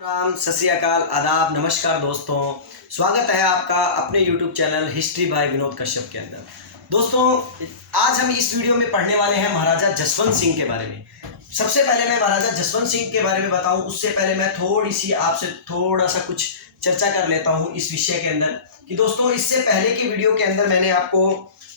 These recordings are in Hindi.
राम सत श्री अकाल आदाब नमस्कार दोस्तों। स्वागत है आपका अपने YouTube channel history by Vinod Kashyap के अंदर। दोस्तों आज हम इस वीडियो में पढ़ने वाले हैं महाराजा जसवंत सिंह के बारे में। सबसे पहले मैं महाराजा जसवंत सिंह के बारे में बताऊं उससे पहले मैं थोड़ी सी आपसे थोड़ा सा कुछ चर्चा कर लेता हूं इस विषय के अंदर कि दोस्तों इससे पहले की वीडियो के अंदर मैंने आपको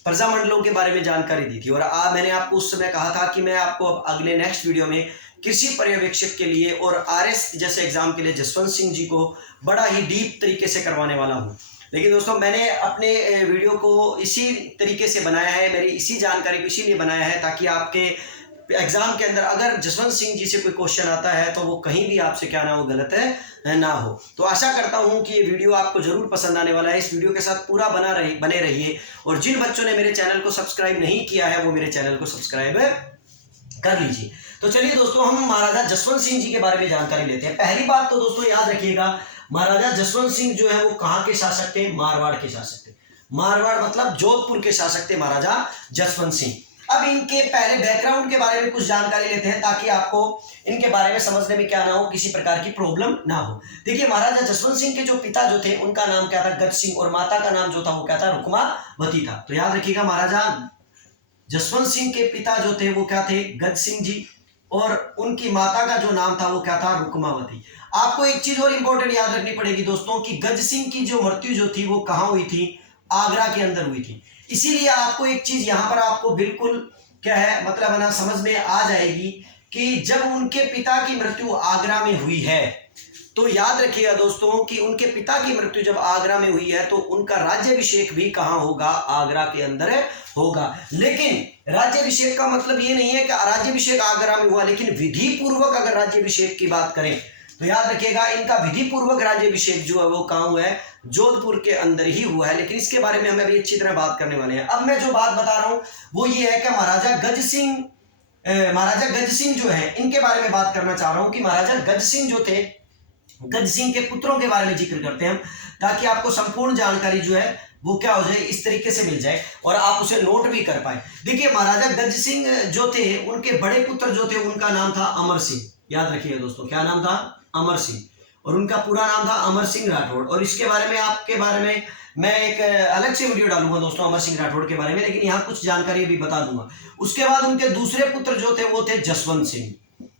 प्रजामंडलों के बारे में जानकारी दी थी और मैंने आपको उस समय कहा था कि मैं आपको अब अगले नेक्स्ट वीडियो में कृषि पर्यवेक्षक के लिए और आरएस जैसे एग्जाम के लिए जसवंत सिंह जी को बड़ा ही डीप तरीके से करवाने वाला हूं। लेकिन दोस्तों मैंने अपने वीडियो को इसी तरीके से बनाया है, मेरी इसी जानकारी को इसीलिए बनाया है ताकि आपके एग्जाम के अंदर अगर जसवंत सिंह जी से कोई क्वेश्चन आता है तो वो कहीं भी आपसे क्या ना हो गलत है ना हो। तो आशा करता हूं कि ये वीडियो आपको जरूर पसंद आने वाला है। इस वीडियो के साथ पूरा बने रहिए और जिन बच्चों ने मेरे चैनल को सब्सक्राइब नहीं किया है वो मेरे चैनल को सब्सक्राइब कर लीजिए। तो चलिए दोस्तों हम महाराजा जसवंत सिंह जी के बारे में जानकारी लेते हैं। पहली बात तो दोस्तों याद रखिएगा, महाराजा जसवंत सिंह जो है वो कहाँ के शासक थे? मारवाड़ के शासक थे। मारवाड़ मतलब जोधपुर के शासक थे महाराजा जसवंत सिंह। अब इनके पहले बैकग्राउंड के बारे में कुछ जानकारी लेते हैं ताकि आपको इनके बारे में समझने में क्या ना हो, किसी प्रकार की प्रॉब्लम ना हो। देखिए महाराजा जसवंत सिंह के जो पिता जो थे उनका नाम क्या था? गज सिंह, और माता का नाम जो था वो क्या था? रुक्मावती था। तो याद रखिएगा महाराजा जसवंत सिंह के पिता जो थे वो क्या थे? गज सिंह जी, और उनकी माता का जो नाम था वो क्या था? रुक्मावती। आपको एक चीज और इंपॉर्टेंट याद रखनी पड़ेगी दोस्तों कि गज सिंह की जो मृत्यु जो थी वो कहां हुई थी? आगरा के अंदर हुई थी। इसीलिए आपको एक चीज यहां पर आपको बिल्कुल क्या है मतलब है ना समझ में आ जाएगी कि जब उनके पिता की मृत्यु आगरा में हुई है तो याद रखिएगा दोस्तों कि उनके पिता की मृत्यु जब आगरा में हुई है तो उनका राज्याभिषेक भी कहां होगा? आगरा के अंदर होगा। लेकिन राज्याभिषेक का मतलब ये नहीं है कि राज्याभिषेक आगरा में हुआ, लेकिन विधि पूर्वक अगर राज्याभिषेक की बात करें तो याद रखिएगा इनका विधि पूर्वक राज्याभिषेक जो है वो कहां हुआ है? जोधपुर के अंदर ही हुआ है। लेकिन इसके बारे में हम अभी अच्छी तरह बात करने वाले हैं। अब मैं जो बात बता रहा हूं वो ये है कि महाराजा गज सिंह जो है इनके बारे में बात करना चाह रहा हूं कि महाराजा गज सिंह जो थे, गज सिंह के पुत्रों के बारे में जिक्र करते हैं हम ताकि आपको संपूर्ण जानकारी जो है वो क्या हो जाए इस तरीके से मिल जाए और आप उसे नोट भी कर पाए। देखिए महाराजा गज सिंह जो थे उनके बड़े पुत्र जो थे उनका नाम था अमर सिंह। याद रखिएगा दोस्तों क्या नाम था? अमर सिंह। और उनका पूरा नाम था अमर सिंह राठौड़। और इसके बारे में आपके बारे में मैं एक अलग से वीडियो डालूंगा दोस्तों अमर सिंह राठौड़ के बारे में, लेकिन यहाँ कुछ जानकारी भी बता दूंगा। उसके बाद उनके दूसरे पुत्र जो थे वो थे जसवंत सिंह,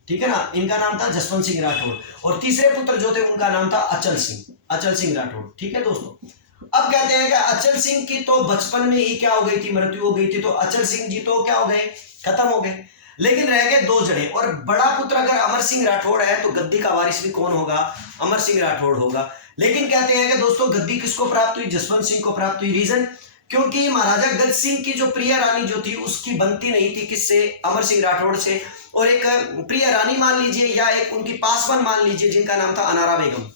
ठीक है ना, इनका नाम था जसवंत सिंह राठौड़। और तीसरे पुत्र जो थे उनका नाम था अचल सिंह राठौड़। ठीक है दोस्तों। अब कहते हैं कि अचल सिंह की तो बचपन में ही क्या हो गई थी? मृत्यु हो गई थी। तो अचल सिंह जी तो क्या हो गए? खत्म हो गए। लेकिन रह गए दो जने, और बड़ा पुत्र अगर अमर सिंह राठौड़ है तो गद्दी का वारिस भी कौन होगा? अमर सिंह राठौड़ होगा। लेकिन कहते हैं कि दोस्तों गद्दी किसको प्राप्त हुई? जसवंत सिंह को प्राप्त हुई। रीजन क्योंकि महाराजा गज सिंह की जो प्रिय रानी जो थी उसकी बनती नहीं थी किससे? अमर सिंह राठौड़ से। और एक प्रिय रानी मान लीजिए या एक उनकी पासवान मान लीजिए जिनका नाम था अनारा बेगम,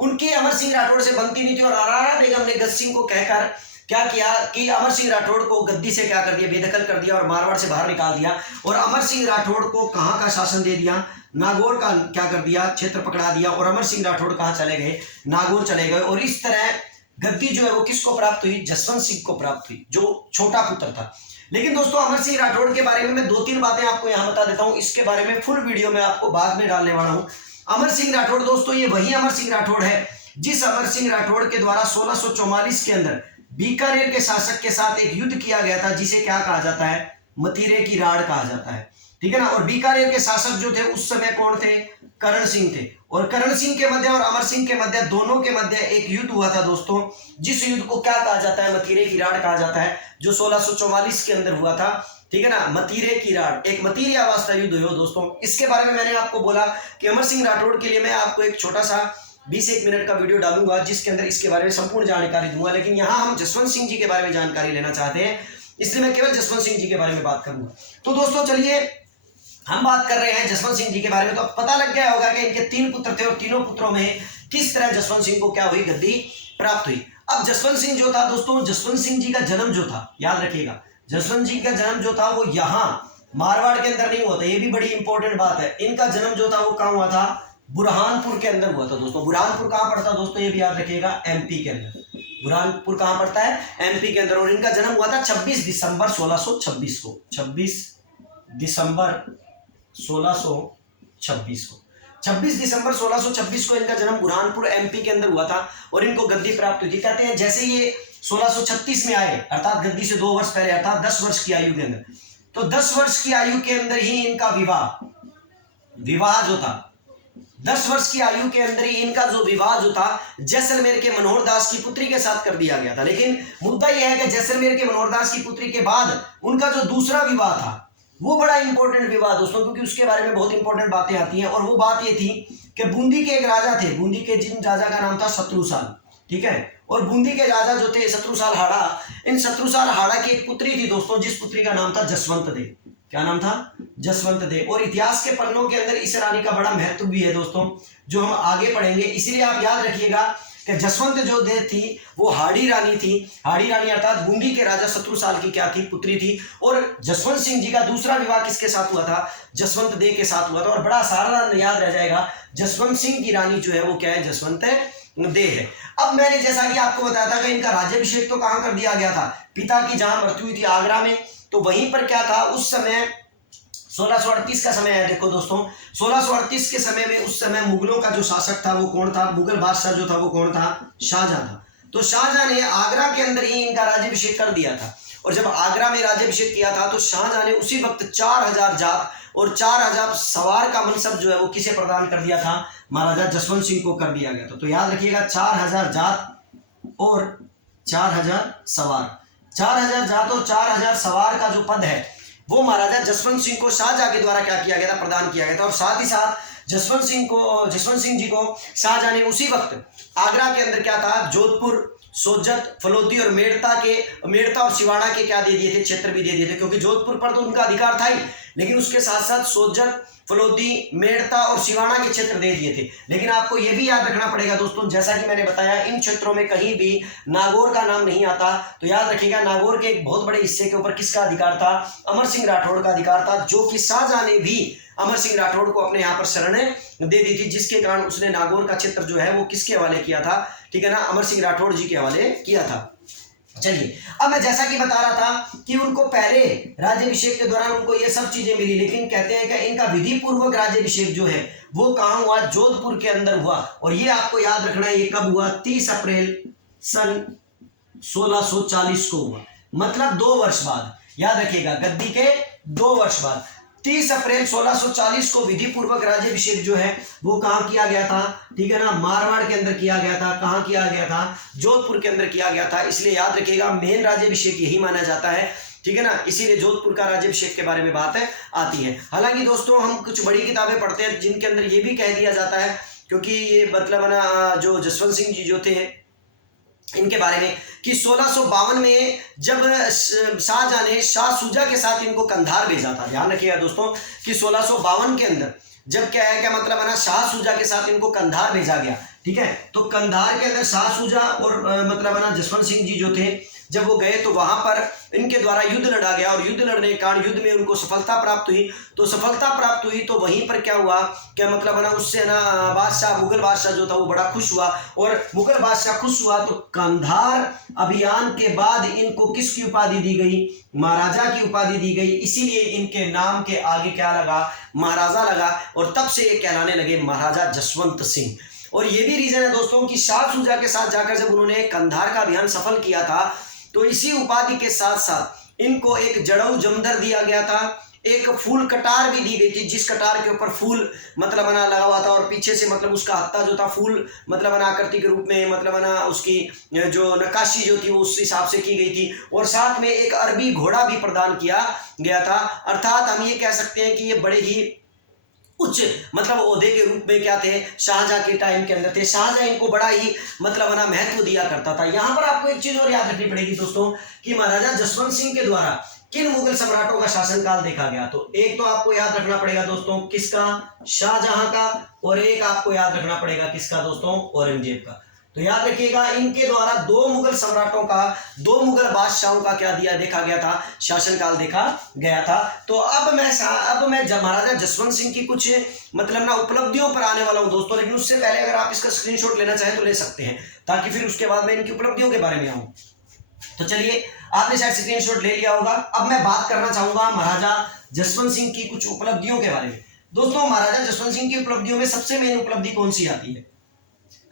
उनकी अमर सिंह राठौड़ से बनती नहीं थी। और अनारा बेगम ने गज सिंह को कहकर क्या किया कि अमर सिंह राठौड़ को गद्दी से क्या कर दिया? बेदखल कर दिया और मारवाड़ से बाहर निकाल दिया। और अमर सिंह राठौड़ को कहां का शासन दे दिया? नागौर का क्या कर दिया? क्षेत्र पकड़ा दिया। और अमर सिंह राठौड़ कहां चले गए? नागौर चले गए। और इस तरह गद्दी जो है वो किसको प्राप्त हुई? जसवंत सिंह को प्राप्त हुई जो छोटा पुत्र था। लेकिन दोस्तों अमर सिंह राठौड़ के बारे में मैं दो तीन बातें आपको यहां बता देता हूं, इसके बारे में फुल वीडियो में आपको बाद में डालने वाला हूं। अमर सिंह राठौड़ दोस्तों ये वही अमर सिंह राठौड़ है जिस अमर सिंह राठौड़ के द्वारा 1644 के अंदर बीकानेर के शासक के साथ एक युद्ध किया गया था जिसे क्या कहा जाता है? मतीरे की राड़ कहा जाता है। ठीक है ना। और बीकानेर के शासक जो थे उस समय कौन थे? करण सिंह थे। और करण सिंह के मध्य और अमर सिंह के मध्य दोनों के मध्य एक युद्ध हुआ था दोस्तों, जिस युद्ध को क्या कहा जाता है? मतीरे की राड़ कहा जाता है, जो 1644 के अंदर हुआ था। ठीक है ना। मतीरे की राड़ एक मतीरे अवस्था युद्ध हुआ दोस्तों। इसके बारे में मैंने आपको बोला कि अमर सिंह राठौड़ के लिए मैं आपको एक छोटा सा 20-1 मिनट का वीडियो डालूंगा जिसके अंदर इसके बारे में संपूर्ण जानकारी दूंगा। लेकिन यहाँ हम जसवंत सिंह जी के बारे में जानकारी लेना चाहते हैं, इसलिए मैं केवल जसवंत सिंह जी के बारे में बात करूंगा। तो दोस्तों चलिए हम बात कर रहे हैं जसवंत सिंह जी के बारे में। तो पता लग गया होगा कि इनके 3 पुत्र थे और तीनों पुत्रों में किस तरह जसवंत सिंह को क्या हुई? गद्दी प्राप्त हुई। अब जसवंत सिंह जो था दोस्तों, जसवंत सिंह जी का जन्म जो था याद रखिएगा, जसवंत सिंह का जन्म जो था वो यहाँ मारवाड़ के अंदर नहीं हुआ था। ये भी बड़ी इंपॉर्टेंट बात है। इनका जन्म जो था वो कहां हुआ था? बुरहानपुर के अंदर हुआ था दोस्तों। बुरहानपुर कहां पड़ता है दोस्तों? ये भी याद रखिएगा, एमपी के अंदर। बुरहानपुर कहां पड़ता है? एमपी के अंदर। और इनका जन्म हुआ था 26 दिसंबर 1626 को। 26 दिसंबर 1626 को। 26 दिसंबर 1626 को इनका जन्म बुरहानपुर एमपी के अंदर हुआ था और इनको गद्दी प्राप्त हुई थी। कहते हैं जैसे ये 1636 में आए, अर्थात गद्दी से 2 वर्ष पहले, अर्थात 10 वर्ष की आयु के अंदर, तो 10 वर्ष की आयु के अंदर ही इनका विवाह जो था, 10 वर्ष की आयु के अंदर ही इनका जो विवाह जो था जैसलमेर के मनोहर दास की पुत्री के साथ कर दिया गया था। लेकिन मुद्दा यह है कि जैसलमेर के मनोहर दास की पुत्री के बाद उनका जो दूसरा विवाह था वो बड़ा इंपॉर्टेंट विवाह दोस्तों, क्योंकि उसके बारे में बहुत इंपॉर्टेंट बातें आती हैं। और वो बात ये थी कि बूंदी के एक राजा थे, बूंदी के जिन राजा का नाम था शत्रुसाल, ठीक है। और बूंदी के राजा जो थे शत्रुसाल हाड़ा, इन शत्रुसाल हाड़ा की एक पुत्री थी दोस्तों, जिस पुत्री का नाम था जसवंत देव। क्या नाम था? जसवंत देव। और इतिहास के पन्नों के अंदर इस रानी का बड़ा महत्व भी है दोस्तों, जो हम आगे पढ़ेंगे। इसीलिए आप याद रखिएगा कि जसवंत जो देव थी वो हाड़ी रानी थी। हाड़ी रानी अर्थात बूंदी के राजा शत्रुसाल की क्या थी? पुत्री थी। और जसवंत सिंह जी का दूसरा विवाह किसके साथ हुआ था? जसवंत देव के साथ हुआ था। और बड़ा सारा याद रह जाएगा, जसवंत सिंह की रानी जो है वो क्या है? जसवंत देव है। अब मैंने जैसा कि आपको बताया था कि इनका राज्याभिषेक तो कहां कर दिया गया था? पिता की जहां मृत्यु हुई थी आगरा में, तो वहीं पर क्या था उस समय 1638 का समय है। देखो दोस्तों 1638 के समय में, उस समय मुगलों का जो शासक था वो कौन था? मुगल बादशाह जो था वो कौन था? शाहजहां था। तो शाहजहां ने आगरा के अंदर ही इनका राज्याभिषेक कर दिया था। और जब आगरा में राज्याभिषेक किया था तो शाहजहां ने उसी वक्त 4000 जात और 4000 सवार का मनसब जो है वो किसे प्रदान कर दिया था? महाराजा जसवंत सिंह को कर दिया गया था। तो याद रखिएगा 4000 जात और 4000 सवार, 4000 जात और 4000 सवार का जो पद है वो महाराजा जसवंत सिंह को शाहजहां के द्वारा क्या किया गया था? प्रदान किया गया था। और साथ ही साथ जसवंत सिंह जी को शाहजहां ने उसी वक्त आगरा के अंदर क्या था? जोधपुर, सोजत, फलोदी और मेड़ता और सिवाड़ा के क्या दे दिए थे? क्षेत्र भी दे दिए थे, क्योंकि जोधपुर पर तो उनका अधिकार था ही, लेकिन उसके साथ साथ सोजत, फलोदी, मेड़ता और सिवाड़ा के क्षेत्र दे दिए थे। लेकिन आपको यह भी याद रखना पड़ेगा दोस्तों, जैसा कि मैंने बताया इन क्षेत्रों में कहीं भी नागौर का नाम नहीं आता। तो याद रखिएगा नागौर के एक बहुत बड़े हिस्से के ऊपर किसका अधिकार था? अमर सिंह राठौड़ का अधिकार था, जो कि शाहजहां ने भी अमर सिंह राठौड़ को अपने यहाँ पर शरण दे दी थी, जिसके कारण उसने नागौर का क्षेत्र जो है वो किसके हवाले किया था? ठीक है ना, अमर सिंह राठौड़ जी के हवाले किया था। चलिए अब मैं जैसा कि बता रहा था कि उनको पहले राज्याभिषेक के दौरान उनको ये सब चीजें मिली, लेकिन कहते हैं कि इनका विधि पूर्वक राज्याभिषेक जो है वो कहां हुआ? जोधपुर के अंदर हुआ। और ये आपको याद रखना है, ये कब हुआ? 30 अप्रैल सन 1640 को हुआ, मतलब 2 वर्ष बाद। याद रखिएगा गद्दी के 2 वर्ष बाद 30 अप्रैल 1640 को विधि पूर्वक राज्याभिषेक जो है वो कहां किया गया था? ठीक है ना, मारवाड़ के अंदर किया गया था। कहां किया गया था? जोधपुर के अंदर किया गया था। इसलिए याद रखिएगा मेन राज्याभिषेक यही माना जाता है, ठीक है ना, इसीलिए जोधपुर का राज्याभिषेक के बारे में बात आती है। हालांकि दोस्तों हम कुछ बड़ी किताबें पढ़ते हैं जिनके अंदर ये भी कह दिया जाता है, क्योंकि ये मतलब ना जो जसवंत सिंह जी जो थे इनके बारे में, कि 1652 में जब शाहजहां ने शाह शुजा के साथ इनको कंधार भेजा था। ध्यान रखिएगा दोस्तों कि 1652 के अंदर जब क्या है, क्या मतलब है ना, शाह शुजा के साथ इनको कंधार भेजा गया, ठीक है। तो कंधार के अंदर शाह शुजा और मतलब है ना जसवंत सिंह जी जो थे, जब वो गए तो वहां पर इनके द्वारा युद्ध लड़ा गया और युद्ध लड़ने के कारण युद्ध में उनको सफलता प्राप्त हुई। तो सफलता प्राप्त हुई तो वहीं पर क्या हुआ, क्या मतलब है ना, उससे ना बादशाह, मुगल बादशाह जो था वो बड़ा खुश हुआ। और मुगल बादशाह खुश हुआ तो कंधार अभियान के बाद इनको किसकी उपाधि दी गई? महाराजा की उपाधि दी गई। इसीलिए इनके नाम के आगे क्या लगा? महाराजा लगा। और तब से ये कहलाने लगे महाराजा जसवंत सिंह। और ये भी रीजन है दोस्तों कि शाह शुजा के साथ जाकर जब उन्होंने कंधार का अभियान सफल किया था तो इसी उपाधि के साथ साथ इनको एक जड़ऊ जमदर दिया गया था, एक फूल कटार भी दी गई थी, जिस कटार के ऊपर फूल मतलब बना लगा हुआ था और पीछे से मतलब उसका हत्ता जो था फूल मतलब बना आकृति के रूप में मतलब बना उसकी जो नक्काशी जो थी वो उस हिसाब से की गई थी। और साथ में एक अरबी घोड़ा भी प्रदान किया गया था। अर्थात हम ये कह सकते हैं कि ये बड़े ही उच्च मतलब ओहदे के रूप में क्या थे, शाहजहां के टाइम के अंदर थे। शाहजहां इनको बड़ा ही मतलब ना महत्व दिया करता था। यहाँ पर आपको एक चीज और याद रखनी पड़ेगी दोस्तों कि महाराजा जसवंत सिंह के द्वारा किन मुगल सम्राटों का शासनकाल देखा गया। तो एक तो आपको याद रखना पड़ेगा दोस्तों किसका? शाहजहां का। और एक आपको याद रखना पड़ेगा किसका दोस्तों? औरंगजेब का। तो याद रखिएगा इनके द्वारा 2 मुगल सम्राटों का, 2 मुगल बादशाहों का क्या दिया देखा गया था? शासनकाल देखा गया था। तो अब मैं महाराजा जसवंत सिंह की कुछ मतलब ना उपलब्धियों पर आने वाला हूं दोस्तों, लेकिन उससे पहले अगर आप इसका स्क्रीनशॉट लेना चाहें तो ले सकते हैं, ताकि फिर उसके बाद मैं इनकी उपलब्धियों के बारे में आऊं। तो चलिए आपने शायद स्क्रीनशॉट ले लिया होगा। अब मैं बात करना चाहूंगा महाराजा जसवंत सिंह की कुछ उपलब्धियों के बारे में। दोस्तों महाराजा जसवंत सिंह की उपलब्धियों में सबसे मेन उपलब्धि कौन सी आती है?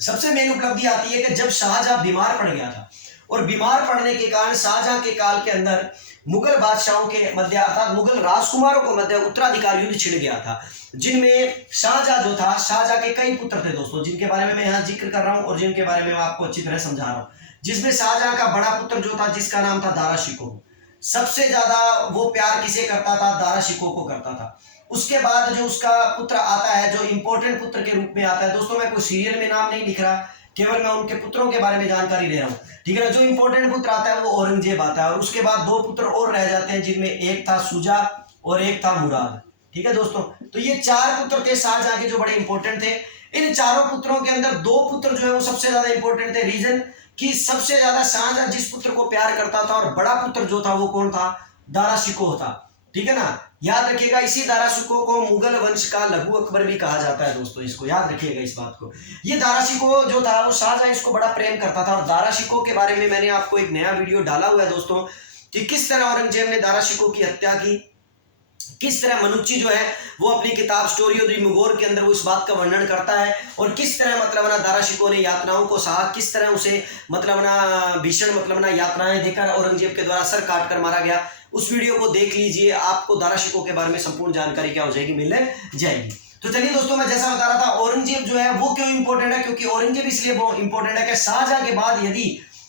सबसे मेन उपलब्धि आती है कि जब शाहजहां बीमार पड़ गया था और बीमार पड़ने के कारण शाहजहां के काल के अंदर मुगल बादशाहों के मध्य अर्थात मुगल राजकुमारों के मध्य उत्तराधिकार युद्ध छिड़ गया था, जिनमें शाहजहां जो था, शाहजहां के कई पुत्र थे दोस्तों, जिनके बारे में मैं यहाँ जिक्र कर रहा हूँ और जिनके बारे में मैं आपको अच्छी तरह समझा रहा हूँ। जिसमें शाहजहां का बड़ा पुत्र जो था, जिसका नाम था दारा शिकोह, सबसे ज्यादा वो प्यार किसे करता था? दारा शिकोह को करता था। उसके बाद जो उसका पुत्र आता है, जो इंपॉर्टेंट पुत्र के रूप में आता है, दोस्तों मैं कोई सीरियल में नाम नहीं लिख रहा, केवल मैं उनके पुत्रों के बारे में जानकारी ले रहा हूँ, ठीक है ना। जो इंपॉर्टेंट पुत्र आता है वो औरंगजेब आता है, और उसके बाद दो पुत्र और रह जाते हैं, जिनमें एक था शुजा और एक था मुराद, ठीक है दोस्तों। तो ये चार पुत्र थे शाहजहां के जो बड़े इंपॉर्टेंट थे। इन चारों पुत्रों के अंदर दो पुत्र जो है वो सबसे ज्यादा इंपॉर्टेंट थे। रीजन कि सबसे ज्यादा शाहजहां जिस पुत्र को प्यार करता था, और बड़ा पुत्र जो था वो कौन था? दारा शिकोह था, ठीक है ना। याद रखिएगा, इसी दारा शिकोह को मुगल वंश का लघु अकबर भी कहा जाता है दोस्तों, इसको याद रखिएगा इस बात को। ये दारा शिकोह जो था वो शाहजहां इसको बड़ा प्रेम करता था, और दारा शिकोह के बारे में मैंने आपको एक नया वीडियो डाला हुआ है दोस्तों, कि किस तरह औरंगजेब ने दारा शिकोह की हत्या की, किस तरह मनुच्ची जो है वो अपनी किताब स्टोरी ऑफ द मुगोर के अंदर वो इस बात का वर्णन करता है, और किस तरह मतलब ना दारा शिकोह ने यातनाओं को सहा, किस तरह उसे मतलब ना भीषण मतलब ना यातनाएं देकर औरंगजेब के द्वारा सर काट कर मारा गया। उस वीडियो को देख लीजिए, आपको दारा शिकोह के बारे में संपूर्ण जानकारी क्या हो जाएगी, मिल जाएगी। तो चलिए दोस्तों, मैं जैसा बता रहा था, औरंगजेब जो है वो क्यों इंपॉर्टेंट है? क्योंकि औरंगजेब इसलिए इंपॉर्टेंट है कि शाहजहां के बाद यदि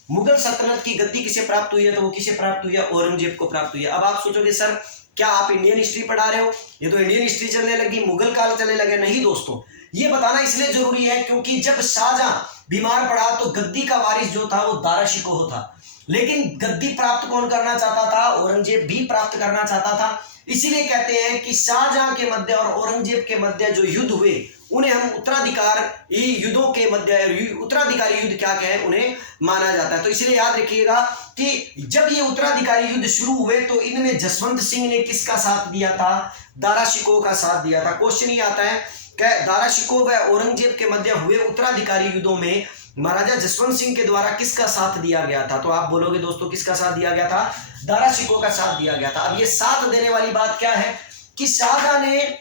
मुगल सल्तनत की गद्दी किसे प्राप्त हुई है, तो वो किसे प्राप्त हुई है? औरंगजेब को प्राप्त हुई है। अब आप सोचोगे सर क्या आप इंडियन हिस्ट्री पढ़ा रहे हो, ये तो इंडियन हिस्ट्री चलने लगी, मुगल काल चलने लगे। नहीं दोस्तों, ये बताना इसलिए जरूरी है क्योंकि जब शाहजहां बीमार पड़ा तो गद्दी का वारिस जो था वो दारा शिकोह था, लेकिन गद्दी प्राप्त कौन करना चाहता था? औरंगजेब भी प्राप्त करना चाहता था। इसीलिए कहते हैं कि शाहजहां के मध्य और औरंगजेब के मध्य जो युद्ध हुए उन्हें हम उत्तराधिकार युद्धों के मध्य, उत्तराधिकारी युद्ध क्या कहें उन्हें माना जाता है। तो इसलिए याद रखिएगा कि जब ये उत्तराधिकारी युद्ध शुरू हुए तो इनमें जसवंत सिंह ने किसका साथ दिया था? दारा शिकोह का साथ दिया था। क्वेश्चन ये आता है कि दारा शिकोह व औरंगजेब के मध्य हुए उत्तराधिकारी युद्धों में महाराजा जसवंत सिंह के द्वारा किसका साथ दिया गया था? तो आप बोलोगे दोस्तों किसका साथ दिया गया था? दारा शिकोह का साथ दिया गया था। अब ये साथ देने वाली बात क्या है कि शाहजहां ने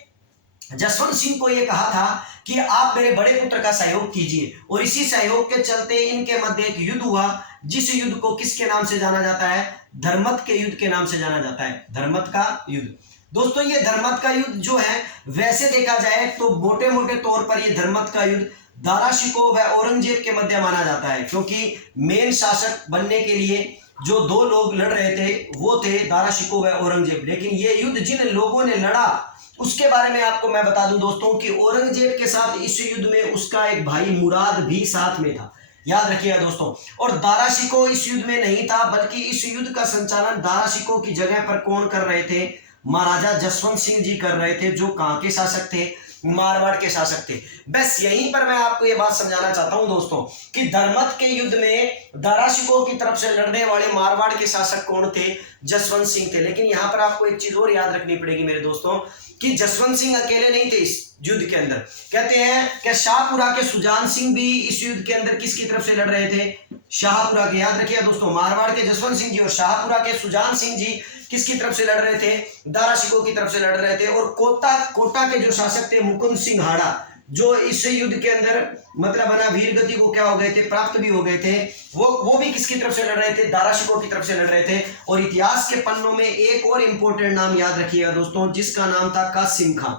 जसवंत सिंह को यह कहा था कि आप मेरे बड़े पुत्र का सहयोग कीजिए, और इसी सहयोग के चलते इनके मध्य एक युद्ध हुआ, जिस युद्ध को किसके नाम से जाना जाता है? धर्मत के युद्ध के नाम से जाना जाता है, धर्मत का युद्ध। दोस्तों ये धर्मत का युद्ध जो है, वैसे देखा जाए तो मोटे मोटे तौर पर ये धर्मत का युद्ध दारा शिकोह व औरंगजेब के मध्य माना जाता है, क्योंकि मेन शासक बनने के लिए जो दो लोग लड़ रहे थे वो थे दारा शिकोह व औरंगजेब। लेकिन ये युद्ध जिन लोगों ने लड़ा उसके बारे में आपको मैं बता दूं दोस्तों कि औरंगजेब के साथ इस युद्ध में उसका एक भाई मुराद भी साथ में था, याद रखिएगा दोस्तों। और दारा शिकोह इस युद्ध में नहीं था, बल्कि इस युद्ध का संचालन दारा शिकोह की जगह पर कौन कर रहे थे? महाराजा जसवंत सिंह जी कर रहे थे, जो कहां के शासक थे? मारवाड़ के शासक थे। बस यहीं पर मैं आपको यह बात समझाना चाहता हूं दोस्तों कि धर्मत के युद्ध में दारा शिकोह की तरफ से लड़ने वाले मारवाड़ के शासक कौन थे? जसवंत सिंह थे। लेकिन यहां पर आपको एक चीज और याद रखनी पड़ेगी मेरे दोस्तों कि जसवंत सिंह अकेले नहीं थे इस युद्ध के अंदर। कहते हैं कि शाहपुरा के सुजान सिंह भी इस युद्ध के अंदर किसकी तरफ से लड़ रहे थे? शाहपुरा के। याद रखिए दोस्तों, मारवाड़ के जसवंत सिंह जी और शाहपुरा के सुजान सिंह जी किसकी तरफ से लड़ रहे थे? दारा शिकोह की तरफ से लड़ रहे थे। और कोटा के जो शासक थे मुकुंद सिंह हाड़ा, जो इस युद्ध के अंदर मतलब है ना वीर गति को क्या हो गए थे? प्राप्त भी हो गए थे। वो भी किसकी तरफ से लड़ रहे थे? दारा शिकोह की तरफ से लड़ रहे थे। और इतिहास के पन्नों में एक और इंपॉर्टेंट नाम याद रखिएगा दोस्तों, जिसका नाम था कासिम खां।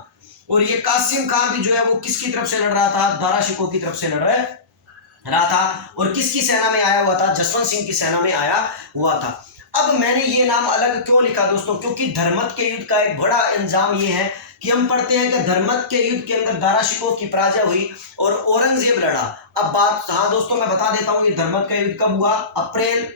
और ये कासिम खां भी जो है वो किसकी तरफ से लड़ रहा था? दारा शिकोह की तरफ से लड़ रहा था। और किसकी सेना में आया हुआ था? जसवंत सिंह की सेना में आया हुआ था। अब मैंने ये नाम अलग क्यों लिखा दोस्तों? क्योंकि धर्मत के युद्ध का एक बड़ा अंजाम ये है कि हम पढ़ते हैं कि धर्मत के युद्ध के अंदर दारा शिकोह की पराजय हुई और औरंगजेब लड़ा। अब बात, हाँ दोस्तों मैं बता देता हूं, ये धर्मत का युद्ध कब हुआ? अप्रैल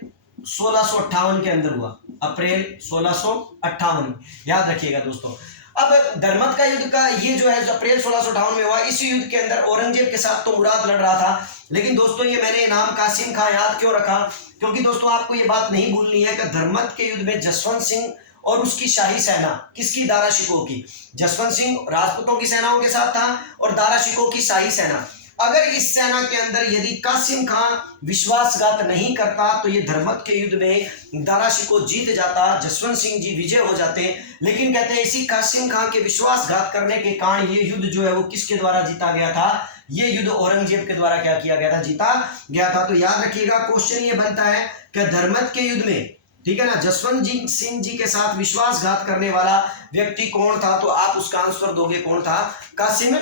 1658 के अंदर हुआ, अप्रैल 1658, याद रखिएगा दोस्तों। अब धर्मत का युद्ध का ये जो है अप्रैल 1658 में हुआ। इस युद्ध के अंदर औरंगजेब के साथ तो मुराद लड़ रहा था, लेकिन दोस्तों ये मैंने नाम कासिम खां याद क्यों रखा? क्योंकि दोस्तों आपको ये बात नहीं भूलनी है कि धर्मत के युद्ध में जसवंत सिंह और उसकी शाही सेना, किसकी? दारा शिकोह की। जसवंत सिंह राजपूतों की सेनाओं के साथ था और दारा शिकोह की शाही सेना। अगर इस सेना के अंदर यदि कासिम खान विश्वासघात नहीं करता तो ये धर्मत के युद्ध में दारा शिकोह जीत जाता, जसवंत सिंह जी विजय हो जाते। लेकिन कहते हैं इसी कासिम खान के विश्वासघात करने के कारण ये युद्ध जो है वो किसके द्वारा जीता गया था, ये युद्ध औरंगजेब के द्वारा क्या किया गया था, जीता गया था। तो याद रखिएगा क्वेश्चन ये बनता है कि धर्मत के युद्ध में, ठीक है ना, जसवंत सिंह जी के साथ विश्वासघात करने वाला व्यक्ति कौन था, तो आप उसका आंसर दोगे कौन था, कासिम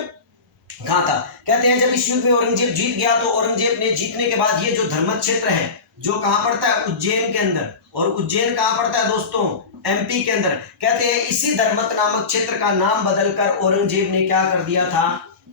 खान था। कहते हैं जब इस युद्ध में औरंगजेब जीत गया तो औरंगजेब ने जीतने के बाद ये जो धर्मत क्षेत्र है जो कहां पड़ता है, उज्जैन के अंदर, और उज्जैन कहां पड़ता है दोस्तों, एमपी के अंदर। कहते हैं इसी धर्मत नामक क्षेत्र का नाम बदलकर औरंगजेब ने क्या कर दिया था,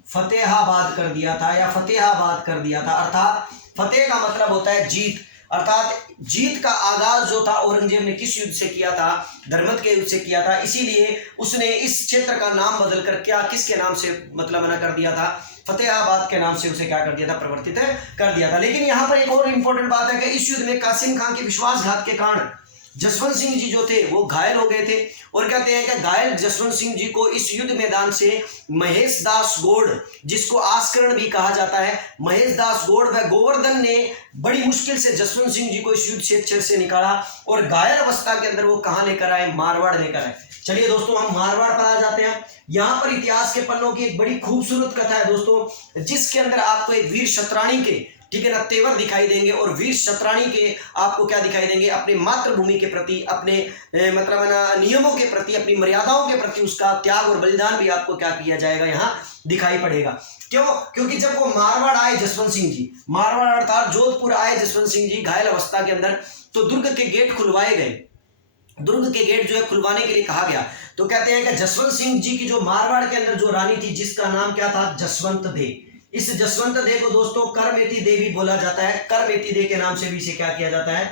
फतेहाबाद कर दिया था, या फतेहाबाद कर दिया था। अर्थात फतेह का मतलब होता है जीत, अर्थात जीत का आगाज जो था औरंगजेब ने किस युद्ध से किया था, धर्मत के युद्ध से किया था। इसीलिए उसने इस क्षेत्र का नाम बदलकर क्या, किसके नाम से मतलब बना कर दिया था, फतेहाबाद के नाम से उसे क्या कर दिया था, परिवर्तित कर दिया था। लेकिन यहाँ पर एक और इंपॉर्टेंट बात है कि इस युद्ध में कासिम खान के विश्वासघात के कारण जसवंत सिंह जी जो थे वो घायल हो गए थे। और कहते हैं कि घायल जसवंत सिंह जी को इस युद्ध मैदान से महेश दास गौड़, जिसको आस्करण भी कहा जाता है, महेश दास गौड़ व गोवर्धन ने बड़ी मुश्किल से जसवंत सिंह जी को इस युद्ध क्षेत्र से निकाला और घायल अवस्था के अंदर वो कहां लेकर आए, मारवाड़ लेकर आए। चलिए दोस्तों हम मारवाड़ पर आ जाते हैं। यहाँ पर इतिहास के पन्नों की एक बड़ी खूबसूरत कथा है दोस्तों, जिसके अंदर आपको एक वीर शतरानी के, ठीक है ना, तेवर दिखाई देंगे। और वीर शतरानी के आपको क्या दिखाई देंगे, अपनी मातृभूमि के प्रति, अपने मतलब ना नियमों के प्रति, अपनी मर्यादाओं के प्रति उसका त्याग और बलिदान भी आपको क्या किया जाएगा, यहाँ दिखाई पड़ेगा। क्यों, क्योंकि जब वो मारवाड़ आए जसवंत सिंह जी, मारवाड़ अर्थात जोधपुर आए जसवंत सिंह जी घायल अवस्था के अंदर, तो दुर्ग के गेट खुलवाए गए। दुर्ग के गेट जो है खुलवाने के लिए कहा गया। तो कहते हैं कि जसवंत सिंह जी की जो मारवाड़ के अंदर जो रानी थी जिसका नाम क्या था, जसवंत दे, इस जसवंत दे को दोस्तों करमेती देवी बोला जाता है। करमेती दे के नाम से भी इसे क्या किया जाता है,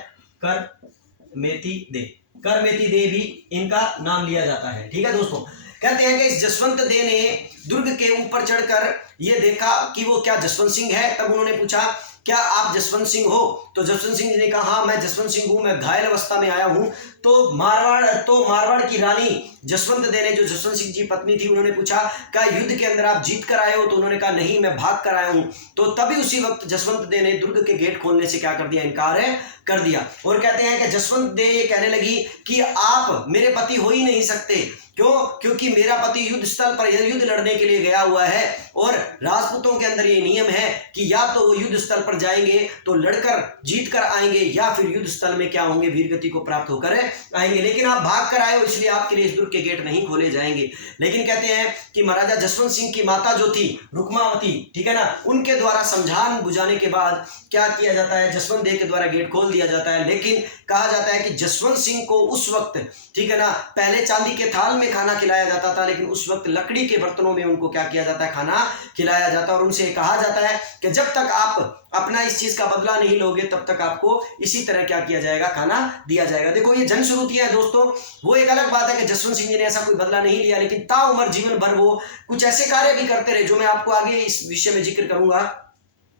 करमेती दे, करमेती दे भी इनका नाम लिया जाता है। ठीक है दोस्तों, कहते हैं कि इस जसवंत दे ने दुर्ग के ऊपर चढ़कर ये देखा कि वो क्या जसवंत सिंह है। तब उन्होंने पूछा क्या आप जसवंत सिंह हो, तो जसवंत सिंह जी ने कहा हाँ मैं जसवंत सिंह हूं, मैं घायल अवस्था में आया हूं। तो मारवाड़ की रानी जसवंत दे ने, जो जसवंत सिंह जी पत्नी थी, उन्होंने पूछा क्या युद्ध के अंदर आप जीत कर आए हो, तो उन्होंने कहा नहीं मैं भाग कर आया हूं। तो तभी उसी वक्त जसवंत दे ने दुर्ग के गेट खोलने से क्या कर दिया, इनकार कर दिया। और कहते हैं कि जसवंत दे ये कहने लगी कि आप मेरे पति हो ही नहीं सकते। क्यों, क्योंकि मेरा पति युद्ध स्थल पर युद्ध लड़ने के लिए गया हुआ है और राजपूतों के अंदर ये नियम है कि या तो वो युद्ध स्थल पर जाएंगे तो लड़कर जीत कर आएंगे, या फिर युद्ध स्थल में क्या होंगे, वीरगति को प्राप्त होकर आएंगे। लेकिन आप भाग कर आए हो इसलिए आपके लिए इस दुर्ग के गेट नहीं खोले जाएंगे। लेकिन कहते हैं कि महाराजा जसवंत सिंह की माता जो थी रुक्मावती, ठीक है ना, उनके द्वारा समझान बुझाने के बाद क्या किया जाता है, जसवंत दे के द्वारा गेट खोल दिया जाता है। लेकिन कहा जाता है कि जसवंत सिंह को उस वक्त, ठीक है ना, पहले चांदी के थाल में खाना खिलाया जाता था, लेकिन उस वक्त लकड़ी के बर्तनों में उनको क्या किया जाता है, खाना खिलाया जाता है। और उनसे कहा जाता है कि जब तक आप अपना इस चीज का बदला नहीं लोगे तब तक आपको इसी तरह क्या किया जाएगा, खाना दिया जाएगा। देखो ये जनश्रुतियां है दोस्तों। वो एक अलग बात है कि जसवंत सिंह जी ने ऐसा कोई बदला नहीं लिया, लेकिन ताउम्र जीवन भर वो कुछ ऐसे कार्य भी करते रहे जो मैं आपको आगे इस विषय में जिक्र करूंगा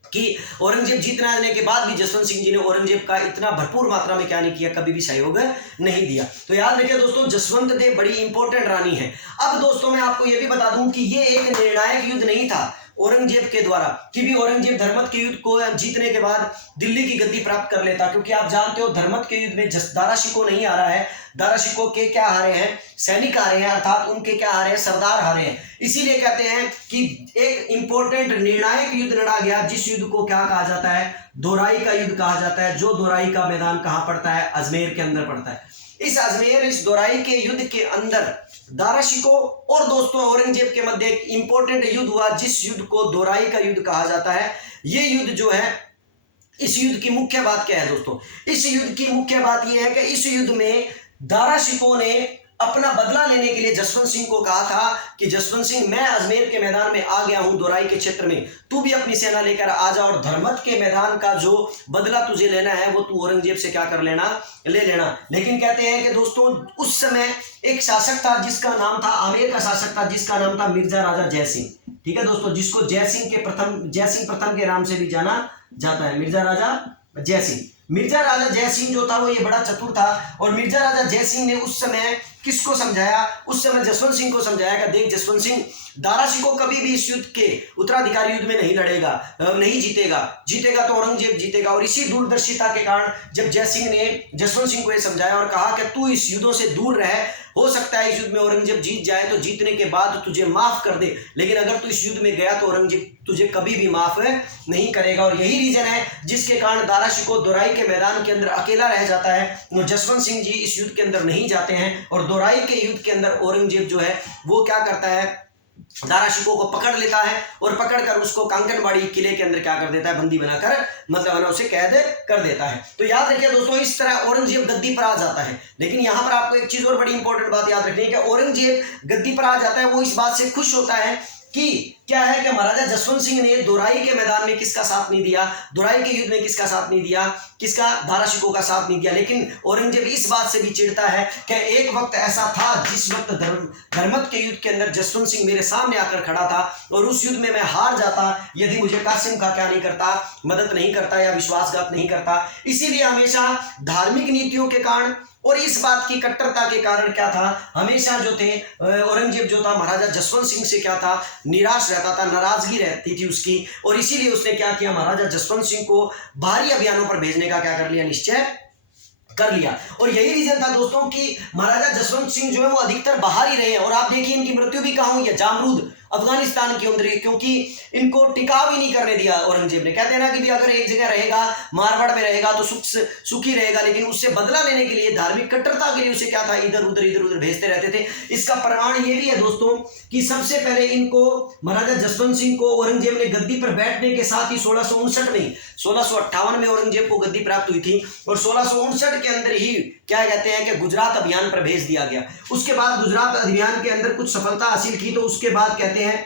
कि औरंगजेब जीतना आने के बाद भी जसवंत सिंह जी ने औरंगजेब का इतना भरपूर मात्रा में क्या नहीं किया, कभी भी सहयोग नहीं दिया। तो याद रखिए दोस्तों, जसवंत दे बड़ी इंपॉर्टेंट रानी है। अब दोस्तों मैं आपको यह भी बता दूं कि ये एक निर्णायक युद्ध नहीं था औरंगजेब के द्वारा, कि भी औरंगजेब धर्मत के युद्ध को जीतने के बाद दिल्ली की गद्दी प्राप्त कर लेता। क्योंकि आप जानते हो धर्मत के युद्ध में दारा शिकोह नहीं आ रहा है, दारा शिकोह के क्या हारे हैं, सैनिक हारे हैं, अर्थात उनके क्या हारे हैं, सरदार हारे हैं। इसीलिए कहते हैं कि एक इंपॉर्टेंट निर्णायक युद्ध लड़ा गया, जिस युद्ध को क्या कहा जाता है, दोराई का युद्ध कहा जाता है। जो दोराई का मैदान कहां पड़ता है, अजमेर के अंदर पड़ता है। इस दोराई के युद्ध के अंदर दारा शिकोह और दोस्तों औरंगजेब के मध्य एक इंपॉर्टेंट युद्ध हुआ, जिस युद्ध को दोराई का युद्ध कहा जाता है। ये युद्ध जो है, इस युद्ध की मुख्य बात क्या है दोस्तों, इस युद्ध की मुख्य बात यह है कि इस युद्ध में दारा शिकोह ने अपना बदला लेने के लिए जसवंत सिंह को कहा था कि जसवंत सिंह मैं अजमेर के मैदान में आ गया हूं, दोराई के क्षेत्र में, तू भी अपनी सेना लेकर आ जा और धर्मत के मैदान का जो बदला तुझे लेना है वो तू औरंगजेब से क्या कर लेना, ले लेना। लेकिन कहते हैं कि दोस्तों उस समय एक शासक था जिसका नाम था, आमेर का शासक था जिसका नाम था मिर्जा राजा जयसिंह। ठीक है दोस्तों, जिसको जयसिंह प्रथम के नाम से भी जाना जाता है, मिर्जा राजा जयसिंह। मिर्जा राजा जयसिंह जो था वो ये बड़ा चतुर था, और मिर्जा राजा जयसिंह ने उस समय किसको समझाया? उस समय जसवंत सिंह को समझाया कि देख जसवंत सिंह, दारा शिकोह कभी भी इस युद्ध के उत्तराधिकारी युद्ध में नहीं लड़ेगा, नहीं जीतेगा, जीतेगा तो औरंगजेब जीतेगा। और इसी दूरदर्शिता के कारण जब जय सिंह ने जसवंत सिंह को यह समझाया और कहा कि तू इस युद्धों से दूर रह, हो सकता है इस युद्ध में औरंगजेब जीत जाए तो जीतने के बाद तुझे माफ कर दे, लेकिन अगर तू इस युद्ध में गया तो औरंगजेब तुझे कभी भी माफ नहीं करेगा। और यही रीजन है जिसके कारण दारा शिकोह दोराई के मैदान के अंदर अकेला रह जाता है। जसवंत सिंह जी इस युद्ध के अंदर नहीं जाते हैं और दोराई के युद्ध के अंदर औरंगजेब जो है वो क्या करता है, दारा शिकोह को पकड़ लेता है और पकड़कर उसको कांकनबाड़ी किले के अंदर क्या कर देता है, बंदी बनाकर मतलब उसे कैद कर देता है। तो याद रखिए दोस्तों, इस तरह औरंगजेब गद्दी पर आ जाता है। लेकिन यहां पर आपको एक चीज और बड़ी इंपॉर्टेंट बात याद रखनी है कि औरंगजेब गद्दी पर आ जाता है, वो इस बात से खुश होता है कि क्या है कि महाराजा जसवंत सिंह ने दोराई के मैदान में किसका साथ नहीं दिया, दोराई के युद्ध में किसका साथ नहीं दिया, किसका, दारा शिकोह का साथ नहीं दिया। लेकिन औरंगजेब इस बात से भी चिढ़ता है कि एक वक्त ऐसा था जिस वक्त धर्मत के युद्ध के अंदर जसवंत सिंह मेरे सामने आकर खड़ा था और उस युद्ध में मैं हार जाता यदि मुझे कासिम का क्या नहीं करता, मदद नहीं करता या विश्वासघात नहीं करता। इसीलिए हमेशा धार्मिक नीतियों के कारण और इस बात की कट्टरता के कारण क्या था, हमेशा जो थे औरंगजेब जो था महाराजा जसवंत सिंह से क्या था, निराश रहता था, नाराजगी रहती थी उसकी। और इसीलिए उसने क्या किया, महाराजा जसवंत सिंह को बाहरी अभियानों पर भेजने का क्या कर लिया, निश्चय कर लिया। और यही रीजन था दोस्तों कि महाराजा जसवंत सिंह जो है वो अधिकतर बाहर ही रहे हैं। और आप देखिए इनकी मृत्यु भी कहां हुई है, जामरूद अफगानिस्तान के अंदर, क्योंकि इनको टिकाव ही नहीं करने दिया औरंगजेब ने। कहते हैं ना कि भी अगर एक जगह रहेगा, मारवाड़ में रहेगा तो सुखी रहेगा, लेकिन उससे बदला लेने के लिए, धार्मिक कट्टरता के लिए उसे क्या था, इधर उधर भेजते रहते थे। इसका प्रमाण ये भी है दोस्तों कि सबसे पहले इनको महाराजा जसवंत सिंह को औरंगजेब ने गद्दी पर बैठने के साथ ही 1659 में, 1658 में औरंगजेब को गद्दी प्राप्त हुई थी और 1659 के अंदर ही क्या कहते हैं कि गुजरात अभियान पर भेज दिया गया। उसके बाद गुजरात अभियान के अंदर कुछ सफलता हासिल की तो उसके बाद कहते हैं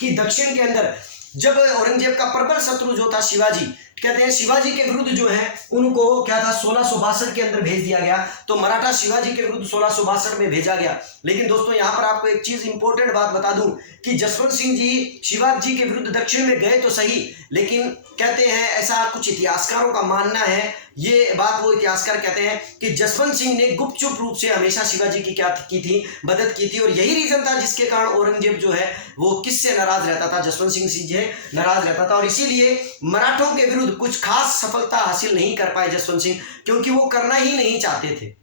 कि दक्षिण के अंदर जब औरंगजेब का प्रबल शत्रु जो था शिवाजी, कहते हैं शिवाजी के विरुद्ध जो है उनको क्या था 1662 के अंदर भेज दिया गया। तो मराठा शिवाजी के विरुद्ध 1662 में भेजा गया। लेकिन दोस्तों यहां पर आपको एक चीज इंपॉर्टेंट बात बता दूं कि जसवंत सिंह जी शिवाजी के विरुद्ध दक्षिण में गए तो सही, लेकिन कहते हैं ऐसा कुछ इतिहासकारों का मानना है, ये बात वो इतिहासकार कहते हैं कि जसवंत सिंह ने गुपचुप रूप से हमेशा शिवाजी की क्या की थी, मदद की थी। और यही रीजन था जिसके कारण औरंगजेब जो है वो किससे नाराज रहता था, जसवंत सिंह से नाराज रहता था। और इसीलिए मराठों के विरुद्ध कुछ खास सफलता हासिल नहीं कर पाए जसवंत सिंह, क्योंकि वो करना ही नहीं चाहते थे।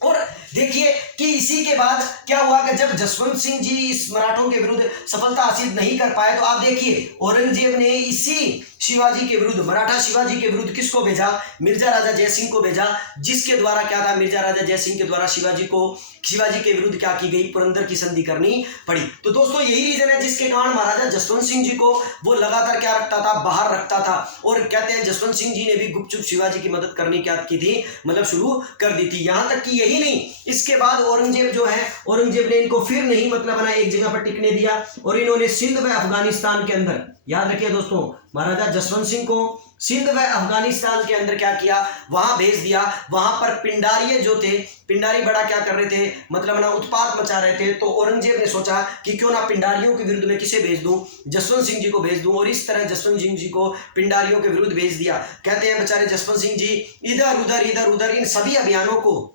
और देखिए कि इसी के बाद क्या हुआ कि जब जसवंत सिंह जी इस मराठों के विरुद्ध सफलता हासिल नहीं कर पाए तो आप देखिए औरंगजेब ने इसी शिवाजी के विरुद्ध, मराठा शिवाजी के विरुद्ध किसको भेजा, मिर्जा राजा जय सिंह को भेजा, जिसके द्वारा क्या था, मिर्जा राजा जय सिंह के द्वारा शिवाजी के विरुद्ध क्या की गई, पुरंदर की संधि करनी पड़ी। तो दोस्तों यही रीजन है जिसके कारण महाराजा जसवंत सिंह जी को वो लगातार क्या रखता था, बाहर रखता था। और कहते हैं जसवंत सिंह जी ने भी गुपचुप शिवाजी की मदद करनी क्या की थी, मतलब शुरू कर दी थी। यहां तक कि यही नहीं, इसके बाद औरंगजेब जो है, औरंगजेब ने इनको फिर नहीं मतलब बना एक जगह पर टिकने दिया और इन्होंने सिंध व अफगानिस्तान के अंदर, याद रखिए दोस्तों, महाराजा जसवंत सिंह को सिंध व अफगानिस्तान के अंदर क्या किया, वहां भेज दिया। वहां पर पिंडारी जो थे, पिंडारी बड़ा क्या कर रहे थे, मतलब ना उत्पात मचा रहे थे। तो औरंगजेब ने सोचा कि क्यों ना पिंडारियों के विरुद्ध में किसे भेज दूं, जसवंत सिंह जी को भेज दूं। और इस तरह जसवंत सिंह जी को पिंडारियों के विरुद्ध भेज दिया। कहते हैं बेचारे जसवंत सिंह जी इधर उधर इन सभी अभियानों को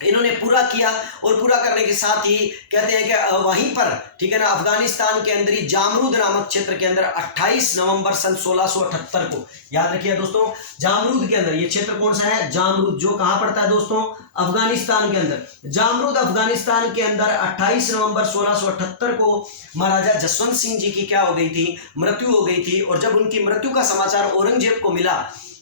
इन्होंने पूरा किया। और पूरा करने के साथ ही कहते हैं कि वहीं पर, ठीक है ना, अफगानिस्तान के अंदर ही जामरूद नामक क्षेत्र के अंदर 28 नवंबर सन 1678 को, याद रखिए दोस्तों, जामरूद के अंदर, ये क्षेत्र कौन सा है, जामरूद, जो कहां पड़ता है दोस्तों, अफगानिस्तान के अंदर। जामरूद अफगानिस्तान के अंदर 28 नवंबर 1678 को महाराजा जसवंत सिंह जी की क्या हो गई थी, मृत्यु हो गई थी। और जब उनकी मृत्यु का समाचार औरंगजेब को मिला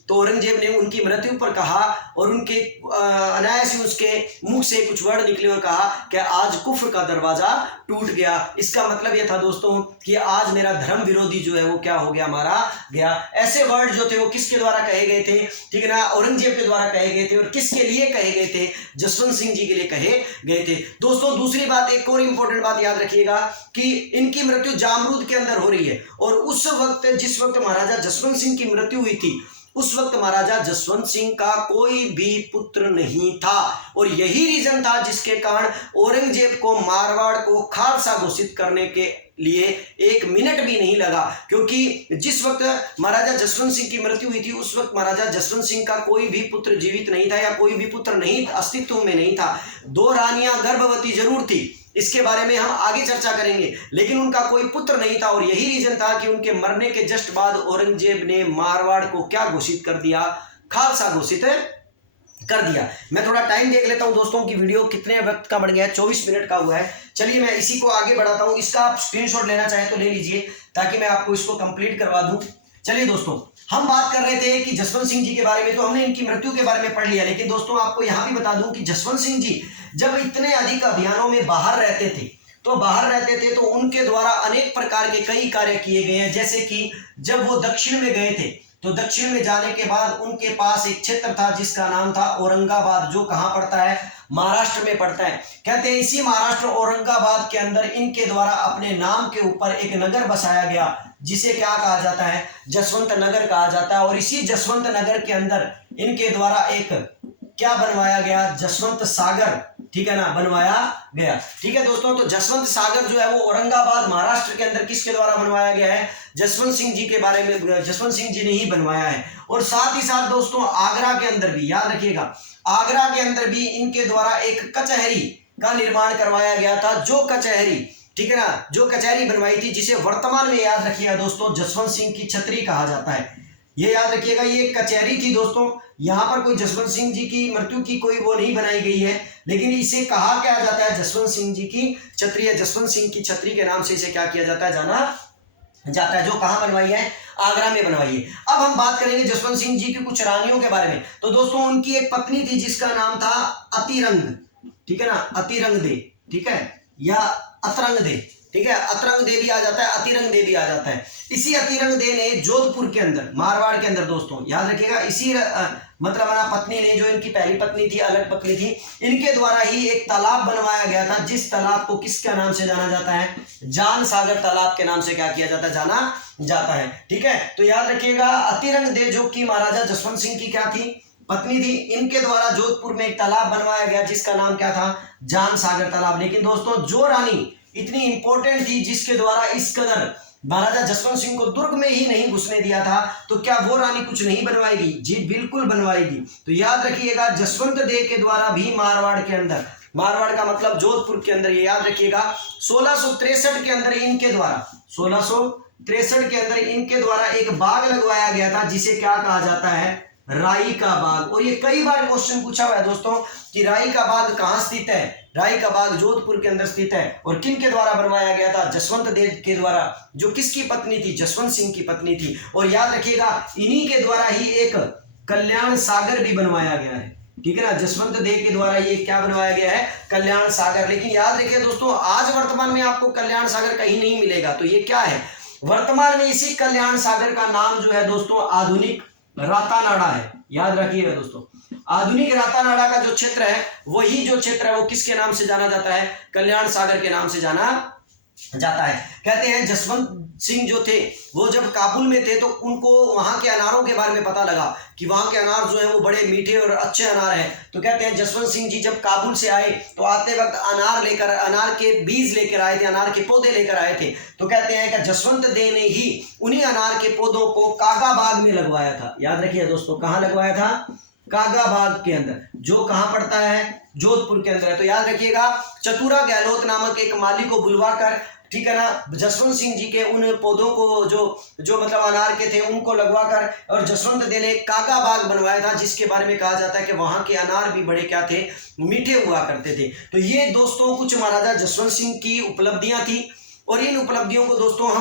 तो औरंगजेब ने उनकी मृत्यु पर कहा और उनके अनायास ही उसके मुख से कुछ वर्ड निकले और कहा कि आज कुफ्र का दरवाजा टूट गया। इसका मतलब यह था दोस्तों कि आज मेरा धर्म विरोधी जो है वो क्या हो गया, मारा गया। ऐसे वर्ड जो थे वो किसके द्वारा कहे गए थे, ठीक है ना, औरंगजेब के द्वारा कहे गए थे। और किसके लिए कहे गए थे, जसवंत सिंह जी के लिए कहे गए थे। दोस्तों दूसरी बात, एक और इंपॉर्टेंट बात याद रखिएगा कि इनकी मृत्यु जामरूद के अंदर हो रही है। और उस वक्त, जिस वक्त महाराजा जसवंत सिंह की मृत्यु हुई थी, उस वक्त महाराजा जसवंत सिंह का कोई भी पुत्र नहीं था। और यही रीजन था जिसके कारण औरंगजेब को मारवाड़ को खालसा घोषित करने के लिए 1 मिनट भी नहीं लगा, क्योंकि जिस वक्त महाराजा जसवंत सिंह की मृत्यु हुई थी उस वक्त महाराजा जसवंत सिंह का कोई भी पुत्र जीवित नहीं था या कोई भी पुत्र नहीं अस्तित्व में नहीं था। 2 रानियां गर्भवती जरूर थी, इसके बारे में हम आगे चर्चा करेंगे, लेकिन उनका कोई पुत्र नहीं था और यही रीजन था कि उनके मरने के जस्ट बाद औरंगजेब ने मारवाड़ को क्या घोषित कर दिया, खालसा घोषित कर दिया। मैं थोड़ा टाइम देख लेता हूं दोस्तों की वीडियो कितने वक्त का बढ़ गया है, 24 मिनट का हुआ है। चलिए मैं इसी को आगे बढ़ाता हूं, इसका आप स्क्रीनशॉट लेना चाहें तो ले लीजिए ताकि मैं आपको इसको कंप्लीट करवा दूं। चलिए दोस्तों, हम बात कर रहे थे कि जसवंत सिंह जी के बारे में, तो हमने इनकी मृत्यु के बारे में पढ़ लिया, लेकिन दोस्तों आपको यहां भी बता दूं कि जसवंत सिंह जी जब इतने अधिक अभियानों में बाहर रहते थे तो उनके द्वारा अनेक प्रकार के कई कार्य किए गए हैं। जैसे कि जब वो दक्षिण में गए थे तो दक्षिण में जाने के बाद उनके पास एक क्षेत्र था जिसका नाम था औरंगाबाद, जो कहां पड़ता है, महाराष्ट्र में पड़ता है। कहते हैं इसी महाराष्ट्र औरंगाबाद के अंदर इनके द्वारा अपने नाम के ऊपर एक नगर बसाया गया जिसे क्या कहा जाता है, जसवंत नगर कहा जाता है। और इसी जसवंत नगर के अंदर इनके द्वारा एक क्या बनवाया गया, जसवंत सागर, ठीक है ना, बनवाया गया। ठीक है दोस्तों, तो जसवंत सागर जो है वो औरंगाबाद महाराष्ट्र के अंदर किसके द्वारा बनवाया गया है, जसवंत सिंह जी के बारे में जसवंत सिंह जी ने ही बनवाया है। और साथ ही साथ दोस्तों आगरा के अंदर भी, याद रखिएगा, आगरा के अंदर भी इनके द्वारा एक कचहरी का निर्माण करवाया गया था, जो कचहरी, ठीक है ना, जो कचहरी बनवाई थी जिसे वर्तमान में याद रखिएगा दोस्तों जसवंत सिंह की छतरी कहा जाता है। ये याद रखिएगा, ये कचहरी थी दोस्तों। यहाँ पर कोई जसवंत सिंह जी की मृत्यु की कोई वो नहीं बनाई गई है, लेकिन इसे कहा क्या जाता है, जसवंत सिंह जी की छतरी, जसवंत सिंह की छतरी के नाम से इसे क्या किया जाता है, जाना जाता है, जो कहां बनवाई है, आगरा में बनवाई है। अब हम बात करेंगे जसवंत सिंह जी की कुछ रानियों के बारे में। तो दोस्तों उनकी एक पत्नी थी जिसका नाम था अतिरंग, ठीक है ना, अतिरंग दे, ठीक है, या अतरंग दे, ठीक है, अतरंग दे भी आ जाता है, अतिरंग दे भी आ जाता है। इसी अतिरंग दे ने जोधपुर के अंदर, मारवाड़ के अंदर दोस्तों याद रखिएगा, इसी मतलब पत्नी ने, जो इनकी पहली पत्नी थी, अलग पत्नी थी, इनके द्वारा ही एक तालाब बनवाया गया था जिस तालाब को किसके नाम से जाना जाता है, जान सागर तालाब के नाम से क्या किया जाता है, जाना जाता है। ठीक है, तो याद रखिएगा अतिरंग दे जो कि महाराजा जसवंत सिंह की क्या थी, पत्नी थी, इनके द्वारा जोधपुर में एक तालाब बनवाया गया जिसका नाम क्या था, जान सागर तालाब। लेकिन दोस्तों जो रानी इतनी इंपॉर्टेंट थी जिसके द्वारा इस कदर महाराजा जसवंत सिंह को दुर्ग में ही नहीं घुसने दिया था, तो क्या वो रानी कुछ नहीं बनवाएगी, जी बिल्कुल बनवाएगी। तो याद रखिएगा जसवंत दे के द्वारा भी मारवाड़ के अंदर, मारवाड़ का मतलब जोधपुर के अंदर, ये याद रखिएगा 1663 के अंदर इनके द्वारा, 1663 के अंदर इनके द्वारा एक बाग लगवाया गया था जिसे क्या कहा जाता है, राई का बाग। और ये कई बार क्वेश्चन पूछा हुआ है दोस्तों कि राई का बाग कहां स्थित है, राई का बाग जोधपुर के अंदर स्थित है और किन के द्वारा बनवाया गया था, जसवंत देव के द्वारा, जो किसकी पत्नी थी, जसवंत सिंह की पत्नी थी। और याद रखिएगा इन्हीं के द्वारा ही एक कल्याण सागर भी बनवाया गया है, ठीक है ना, जसवंत देव के द्वारा ये क्या बनवाया गया है, कल्याण सागर। लेकिन याद रखिए दोस्तों आज वर्तमान में आपको कल्याण सागर कहीं नहीं मिलेगा, तो ये क्या है, वर्तमान में इसी कल्याण सागर का नाम जो है दोस्तों आधुनिक रातानाडा है। याद रखिएगा दोस्तों आधुनिक रातानाडा का जो क्षेत्र है वही जो क्षेत्र है वो किसके नाम से जाना जाता है, कल्याण सागर के नाम से जाना जाता है। कहते हैं जसवंत सिंह जो थे वो जब काबुल में थे तो उनको वहां के अनारों के बारे में पता लगा कि वहां के अनार जो है वो बड़े मीठे और अच्छे अनार हैं। तो कहते हैं जसवंत सिंह जी जब काबुल से आए तो आते वक्त अनार के बीज लेकर आए थे, अनार के पौधे लेकर आए थे। तो कहते हैं कि जसवंत दे ने ही उन्हीं अनार के पौधों को कागा बाग में लगवाया था। याद रखिए दोस्तों कहाँ लगवाया था, कागा बाग के अंदर, जो कहां पड़ता है, जोधपुर के अंदर है। तो याद रखिएगा चतुरा गहलोत नामक एक माली को बुलवाकर, ठीक है ना, जसवंत सिंह जी के उन पौधों को जो मतलब अनार के थे उनको लगवाकर और जसवंत दे ने कागा बाग बनवाया था जिसके बारे में कहा जाता है कि वहां के अनार भी बड़े क्या थे, मीठे हुआ करते थे। तो ये दोस्तों कुछ महाराजा जसवंत सिंह की उपलब्धियां थी और इन उपलब्धियों को दोस्तों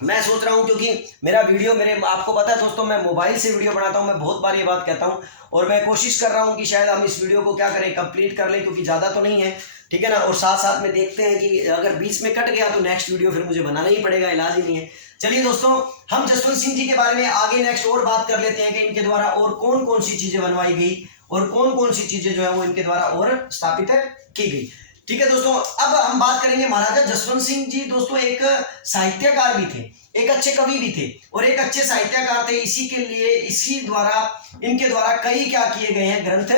मैं सोच रहा हूं, क्योंकि मेरा वीडियो आपको पता है दोस्तों मैं मोबाइल से वीडियो बनाता हूं, मैं बहुत बार ये बात कहता हूं और मैं कोशिश कर रहा हूं कि शायद हम इस वीडियो को क्या करें, कंप्लीट कर लें, क्योंकि ज़्यादा तो नहीं है, ठीक है ना। और साथ साथ में देखते हैं कि अगर बीच में कट गया तो नेक्स्ट वीडियो फिर मुझे बनाना ही पड़ेगा, इलाज ही नहीं है। चलिए दोस्तों हम जसवंत सिंह जी के बारे में आगे नेक्स्ट और बात कर लेते हैं कि इनके द्वारा और कौन कौन सी चीजें बनवाई गई और कौन कौन सी चीजें जो है वो इनके द्वारा और स्थापित की गई। ठीक है दोस्तों, अब हम बात करेंगे महाराजा जसवंत सिंह जी दोस्तों एक साहित्यकार भी थे, एक अच्छे कवि भी थे और एक अच्छे साहित्यकार थे। इनके द्वारा कई क्या किए गए हैं, ग्रंथ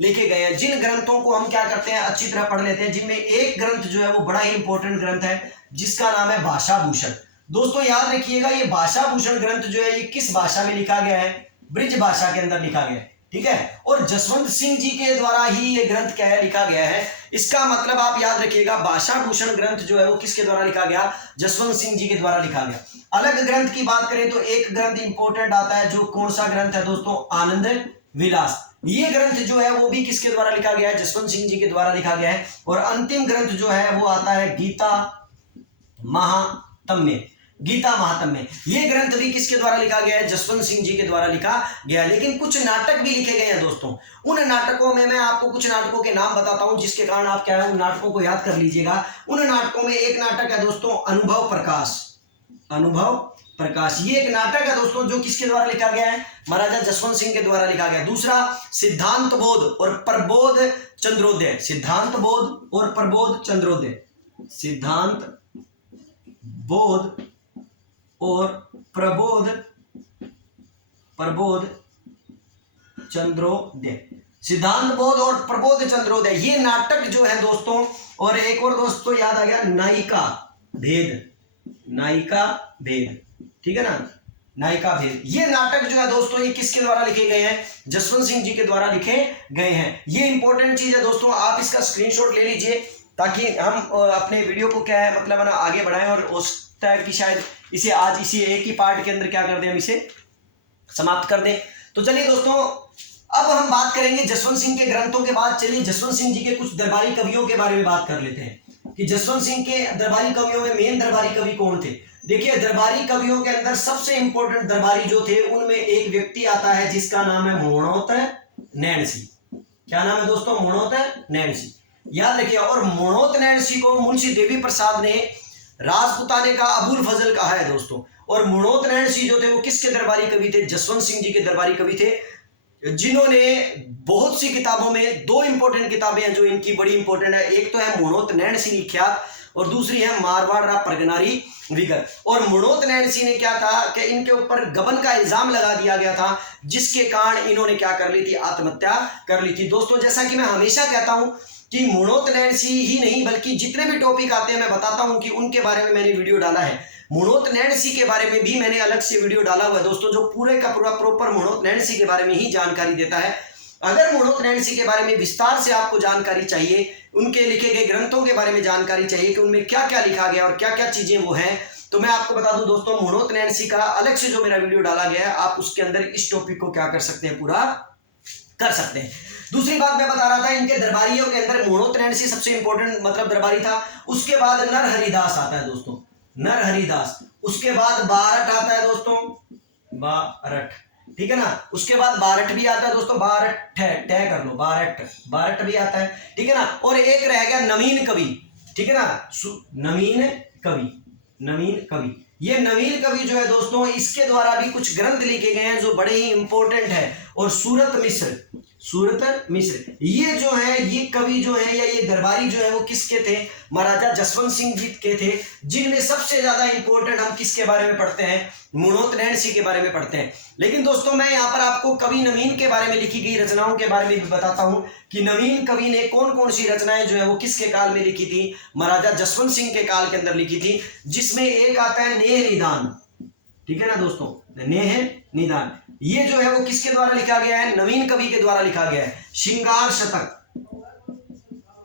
लिखे गए हैं, जिन ग्रंथों को हम क्या करते हैं अच्छी तरह पढ़ लेते हैं, जिनमें एक ग्रंथ जो है वो बड़ा ही इंपॉर्टेंट ग्रंथ है जिसका नाम है भाषा भूषण। दोस्तों याद रखिएगा, ये भाषा भूषण ग्रंथ जो है ये किस भाषा में लिखा गया है? ब्रिज भाषा के अंदर लिखा गया है, ठीक है। और जसवंत सिंह जी के द्वारा ही ये ग्रंथ क्या है, लिखा गया है। इसका मतलब आप याद रखिएगा, भाषा भूषण ग्रंथ जो है वो किसके द्वारा लिखा गया? जसवंत सिंह जी के द्वारा लिखा गया। अलग ग्रंथ की बात करें तो एक ग्रंथ इंपॉर्टेंट आता है, जो कौन सा ग्रंथ है दोस्तों? आनंद विलास। ये ग्रंथ जो है वो भी किसके द्वारा लिखा गया है? जसवंत सिंह जी के द्वारा लिखा गया है। और अंतिम ग्रंथ जो है वो आता है गीता महात्म्य। गीता महात्म्य ये ग्रंथ भी किसके द्वारा लिखा गया है? जसवंत सिंह जी के द्वारा लिखा गया है। लेकिन कुछ नाटक भी लिखे गए हैं दोस्तों। उन नाटकों में मैं आपको कुछ नाटकों के नाम बताता हूं, जिसके कारण आप क्या है उन नाटकों को याद कर लीजिएगा। उन नाटकों में एक नाटक है दोस्तों अनुभव प्रकाश। अनुभव प्रकाश ये एक नाटक है दोस्तों, जो किसके द्वारा लिखा गया है? महाराजा जसवंत सिंह के द्वारा लिखा गया। दूसरा सिद्धांत बोध और प्रबोध चंद्रोदय। सिद्धांत बोध और प्रबोध चंद्रोदय। सिद्धांत बोध और प्रबोध चंद्रोदय। सिद्धांत बोध और प्रबोध चंद्रोदय ये नाटक जो है दोस्तों। और एक और दोस्तों याद आ गया, नायिका भेद। नायिका भेद, ठीक है ना, नायिका भेद। ये नाटक जो है दोस्तों ये किसके द्वारा लिखे गए हैं? जसवंत सिंह जी के द्वारा लिखे गए हैं। ये इंपॉर्टेंट चीज है दोस्तों, आप इसका स्क्रीनशॉट ले लीजिए, ताकि हम अपने वीडियो को क्या है मतलब ना आगे बढ़ाएं। और उस टाइप की शायद इसे आज इसी एक ही पार्ट के अंदर क्या कर दें, हम इसे समाप्त कर दें। तो चलिए दोस्तों, अब हम बात करेंगे जसवंत सिंह के ग्रंथों के बाद। चलिए जसवंत सिंह जी के कुछ दरबारी कवियों के बारे में बात कर लेते हैं कि जसवंत सिंह के दरबारी कवियों में मेन दरबारी कवि कौन थे। देखिए दरबारी कवियों के अंदर सबसे इंपॉर्टेंट दरबारी जो थे उनमें एक व्यक्ति आता है जिसका नाम है मोहणोत नैन सिंह। क्या नाम है दोस्तों? मोहणोत नैन सिंह, याद रखिए। और मोहणोत नैन सिंह को मुंशी देवी प्रसाद ने राजपुताने का अबुल फजल कहा है दोस्तों। और मोहणोत नैन सिंह जो थे वो किसके दरबारी कवि थे? जसवंत सिंह जी के दरबारी कवि थे, जिन्होंने बहुत सी किताबों में दो इंपॉर्टेंट किताबें हैं जो इनकी बड़ी इंपॉर्टेंट है। एक तो है मोहणोत नैन सिंह विख्यात और दूसरी है मारवाड़ रा प्रगनारी विगत। और मोहणोत नैन सिंह ने क्या था कि इनके ऊपर गबन का इल्जाम लगा दिया गया था, जिसके कारण इन्होंने क्या कर ली थी? आत्महत्या कर ली थी। दोस्तों जैसा कि मैं हमेशा कहता हूं कि मोहणोत नैन सिंह ही नहीं बल्कि जितने भी टॉपिक आते हैं मैं बताता हूं कि उनके बारे में मैंने वीडियो डाला है। मोहणोत नैन सिंह के बारे में भी मैंने अलग से वीडियो डाला हुआ है दोस्तों, जो पूरे का पूरा प्रॉपर मोहणोत नैन सिंह के बारे में ही जानकारी देता है। अगर मोहणोत नैन सिंह के बारे में विस्तार से आपको जानकारी चाहिए, उनके लिखे गए ग्रंथों के बारे में जानकारी चाहिए कि उनमें क्या क्या लिखा गया और क्या क्या चीजें वो हैं, तो मैं आपको बता दूं दोस्तों, मोहणोत नैन सिंह का अलग से जो मेरा वीडियो डाला गया है, आप उसके अंदर इस टॉपिक को क्या कर सकते हैं? पूरा कर सकते हैं। दूसरी बात मैं बता रहा था, इनके दरबारियों के अंदर मोहणोत नैन सिंह सबसे इंपॉर्टेंट मतलब दरबारी था। उसके बाद नरहरिदास आता है दोस्तों, नरहरिदास। उसके बाद बारठ आता है दोस्तों, बारठ, ठीक है ना। उसके बाद बारठ भी आता है दोस्तों, बारठ तय कर लो, बारठ, बारठ भी आता है, ठीक है ना। और एक रह गया नवीन कवि, ठीक है ना, नवीन कवि, नवीन कवि। ये नवीन कवि जो है दोस्तों, इसके द्वारा भी कुछ ग्रंथ लिखे गए हैं जो बड़े ही इंपॉर्टेंट है। और सूरत मिश्र, सूरत मिश्र ये जो है, ये कवि जो है या ये दरबारी जो है वो किसके थे? महाराजा जसवंत सिंह जी के थे, जिनमें सबसे ज्यादा इंपॉर्टेंट हम किसके बारे में पढ़ते हैं? मोहणोत नैन सिंह के बारे में पढ़ते हैं। लेकिन दोस्तों मैं यहाँ पर आपको कवि नवीन के बारे में लिखी गई रचनाओं के बारे में भी बताता हूँ कि नवीन कवि ने कौन कौन सी रचनाएं जो है वो किसके काल में लिखी थी? महाराजा जसवंत सिंह के काल के अंदर लिखी थी, जिसमें एक आता है नेह निदान, ठीक है ना दोस्तों, नेह निदान। ये जो है वो किसके द्वारा लिखा गया है? नवीन कवि के द्वारा लिखा गया है। श्रृंगार शतक,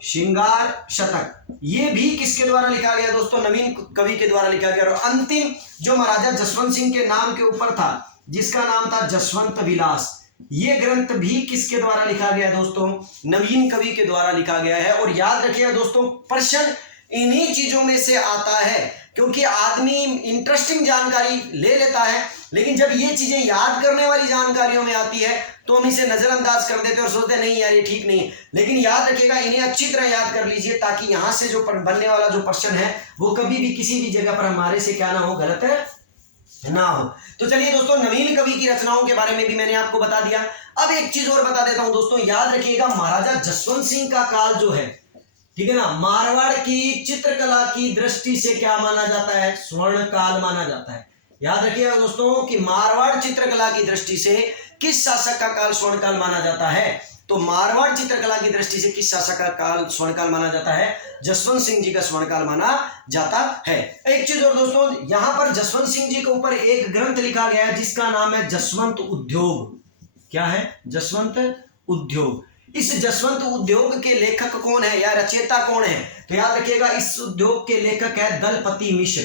श्रृंगार शतक ये भी किसके द्वारा लिखा गया दोस्तों? नवीन कवि के द्वारा लिखा गया। और अंतिम जो महाराजा जसवंत सिंह के नाम के ऊपर था, जिसका नाम था जसवंत विलास, ये ग्रंथ भी किसके द्वारा लिखा गया दोस्तों? नवीन कवि के द्वारा लिखा गया है। और याद रखिएगा दोस्तों, प्रश्न इन्हीं चीजों में से आता है, क्योंकि आदमी इंटरेस्टिंग जानकारी ले लेता है, लेकिन जब ये चीजें याद करने वाली जानकारियों में आती है तो हम इसे नजरअंदाज कर देते हैं और सोचते हैं नहीं यार ये ठीक नहीं है। लेकिन याद रखिएगा, इन्हें अच्छी तरह याद कर लीजिए, ताकि यहां से जो बनने वाला जो प्रश्न है वो कभी भी किसी भी जगह पर हमारे से क्या ना हो, गलत है ना हो। तो चलिए दोस्तों, नवीन कवि की रचनाओं के बारे में भी मैंने आपको बता दिया। अब एक चीज और बता देता हूं दोस्तों, याद रखिएगा, महाराजा जसवंत सिंह का काल जो है, ठीक है ना, मारवाड़ की चित्रकला की दृष्टि से क्या माना जाता है? स्वर्ण काल माना जाता है। याद रखिएगा दोस्तों कि मारवाड़ चित्रकला की दृष्टि से किस शासक का काल स्वर्ण काल माना जाता है? तो मारवाड़ चित्रकला की दृष्टि से किस शासक का काल स्वर्णकाल माना जाता है? जसवंत सिंह जी का स्वर्णकाल माना जाता है। एक चीज और दोस्तों, यहां पर जसवंत सिंह जी के ऊपर एक ग्रंथ लिखा गया है जिसका नाम है जसवंत उद्योग। क्या है? जसवंत उद्योग। इस जसवंत उद्योग के लेखक कौन है या रचयिता कौन है? तो याद रखिएगा, इस उद्योग के लेखक है दलपति मिश्र।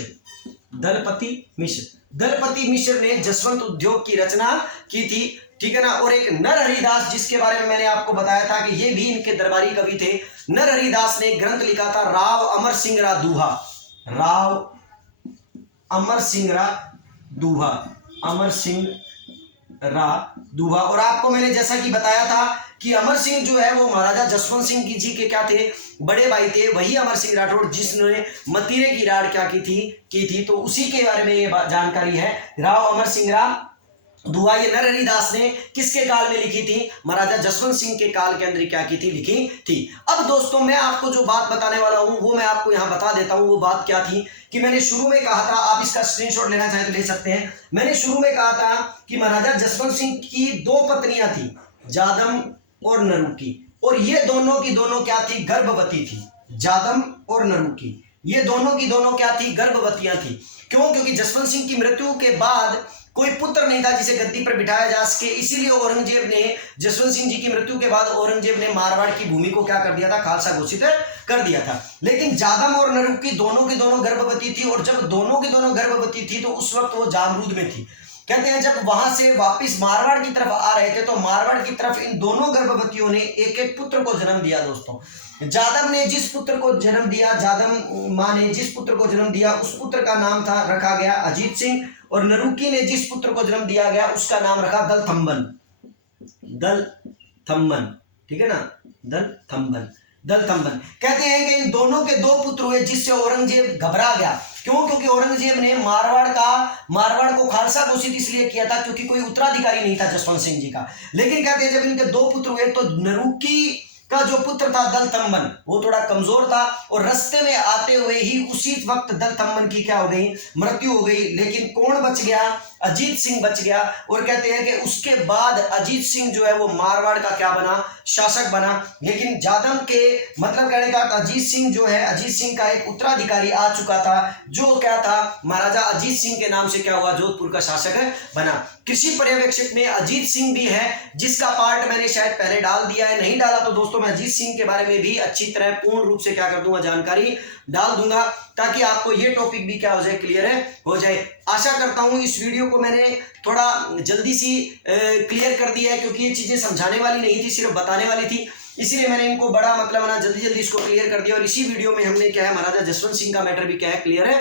दलपति मिश्र ने जसवंत उद्योग की रचना की थी, ठीक है ना। और एक नरहरिदास, जिसके बारे में मैंने आपको बताया था कि ये भी इनके दरबारी कवि थे, नरहरिदास ने ग्रंथ लिखा था राव अमर सिंह रा दूहा। राव अमर सिंह रा दूहा, अमर सिंह रा दूहा। और आपको मैंने जैसा कि बताया था कि अमर सिंह जो है वो महाराजा जसवंत सिंह जी के क्या थे? बड़े भाई थे। वही अमर सिंह राठौड़ जिसने मतीरे की राड़ क्या की थी। तो उसी के बारे में ये जानकारी है। राव अमर सिंह रा दूहा ये नरहरिदास ने किसके काल में लिखी थी? महाराजा जसवंत सिंह के काल के अंदर क्या की थी? लिखी थी। अब दोस्तों मैं आपको जो बात बताने वाला हूं वो मैं आपको यहां बता देता हूं। वो बात क्या थी कि मैंने शुरू में कहा था, आप इसका स्क्रीनशॉट लेना चाहे तो ले सकते हैं। मैंने शुरू में कहा था कि महाराजा जसवंत सिंह की 2 पत्नियां थी, जादम और नरुकी। और ये दोनों की दोनों क्या थी? गर्भवती थी। जादम और नरुकी ये दोनों की दोनों क्या थी? गर्भवतियां थी। क्यों? क्योंकि जसवंत सिंह की मृत्यु के बाद कोई पुत्र नहीं था जिसे गद्दी पर बिठाया जा सके, इसीलिए औरंगजेब ने जसवंत सिंह जी की मृत्यु के बाद औरंगजेब ने मारवाड़ की भूमि को क्या कर दिया था? खालसा घोषित कर दिया था। लेकिन जादम और नरुकी दोनों की दोनों गर्भवती थी। और जब दोनों की दोनों गर्भवती थी तो उस वक्त वो जामरूद में थी। कहते हैं जब वहां से वापिस मारवाड़ की तरफ आ रहे थे तो मारवाड़ की तरफ इन दोनों गर्भवतियों ने एक एक पुत्र को जन्म दिया। दोस्तों जादम ने जिस पुत्र को जन्म दिया, जादम मां ने जिस पुत्र को जन्म दिया उस पुत्र का नाम था रखा गया अजीत सिंह। और नरुकी ने जिस पुत्र को जन्म दिया गया उसका नाम रखा दलथम्बन। ठीक है ना, दलथम्बन। कहते हैं कि इन दोनों के 2 पुत्र हुए जिससे औरंगजेब घबरा गया। क्यों? क्योंकि औरंगजेब ने मारवाड़ को खालसा घोषित इसलिए किया था क्योंकि कोई उत्तराधिकारी नहीं था जसवंत सिंह जी का। लेकिन कहते हैं जब इनके 2 पुत्र हुए तो नरुकी का जो पुत्र था दलथम्बन वो थोड़ा कमजोर था और रास्ते में आते हुए ही उसी वक्त दलथम्बन की क्या हो गई? मृत्यु हो गई। लेकिन कौन बच गया? अजीत सिंह बच गया। और कहते हैं कि उसके बाद अजीत सिंह जो है वो मारवाड़ का क्या बना? शासक बना। लेकिन जादम के मतलब कहने का अजीत सिंह जो है, अजीत सिंह का एक उत्तराधिकारी आ चुका था जो क्या था? महाराजा अजीत सिंह के नाम से क्या हुआ? जोधपुर का शासक बना। कृषि पर्यवेक्षक में अजीत सिंह भी है जिसका पार्ट मैंने शायद पहले डाल दिया है। नहीं डाला तो दोस्तों मैं अजीत सिंह के बारे में भी अच्छी तरह पूर्ण रूप से क्या कर दूंगा? जानकारी डाल दूंगा ताकि आपको ये टॉपिक भी क्या हो जाए? क्लियर हो जाए। आशा करता हूं इस वीडियो को मैंने थोड़ा जल्दी सी क्लियर कर दिया है क्योंकि ये चीजें समझाने वाली नहीं थी, सिर्फ बताने वाली थी। इसीलिए मैंने इनको बड़ा मतलब ना जल्दी इसको क्लियर कर दिया। और इसी वीडियो में हमने क्या है? महाराजा जसवंत सिंह का मैटर भी क्या है? क्लियर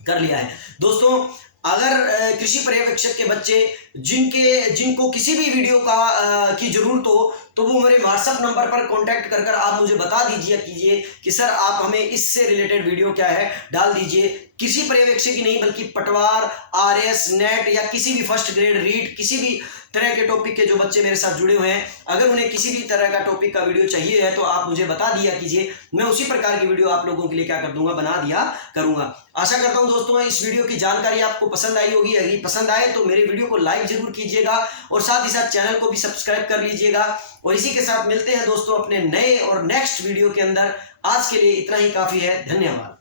कर लिया है। दोस्तों अगर कृषि पर्यवेक्षक के बच्चे जिनको किसी भी वीडियो की जरूरत हो तो वो मेरे व्हाट्सएप नंबर पर कांटेक्ट कर आप मुझे बता कीजिए कि सर आप हमें इससे रिलेटेड वीडियो क्या है डाल दीजिए। किसी पर्यवेक्षक की नहीं बल्कि पटवार, आरएस, नेट या किसी भी फर्स्ट ग्रेड रीट किसी भी तरह के टॉपिक के जो बच्चे मेरे साथ जुड़े हुए हैं, अगर उन्हें किसी भी तरह का टॉपिक का वीडियो चाहिए है तो आप मुझे बता दिया कीजिए। मैं उसी प्रकार की वीडियो आप लोगों के लिए क्या कर दूंगा? बना दिया करूंगा। आशा करता हूं दोस्तों इस वीडियो की जानकारी आपको पसंद आई होगी। यदि पसंद आए तो मेरे वीडियो को लाइक जरूर कीजिएगा और साथ ही साथ चैनल को भी सब्सक्राइब कर लीजिएगा। और इसी के साथ मिलते हैं दोस्तों अपने नए और नेक्स्ट वीडियो के अंदर। आज के लिए इतना ही काफी है। धन्यवाद।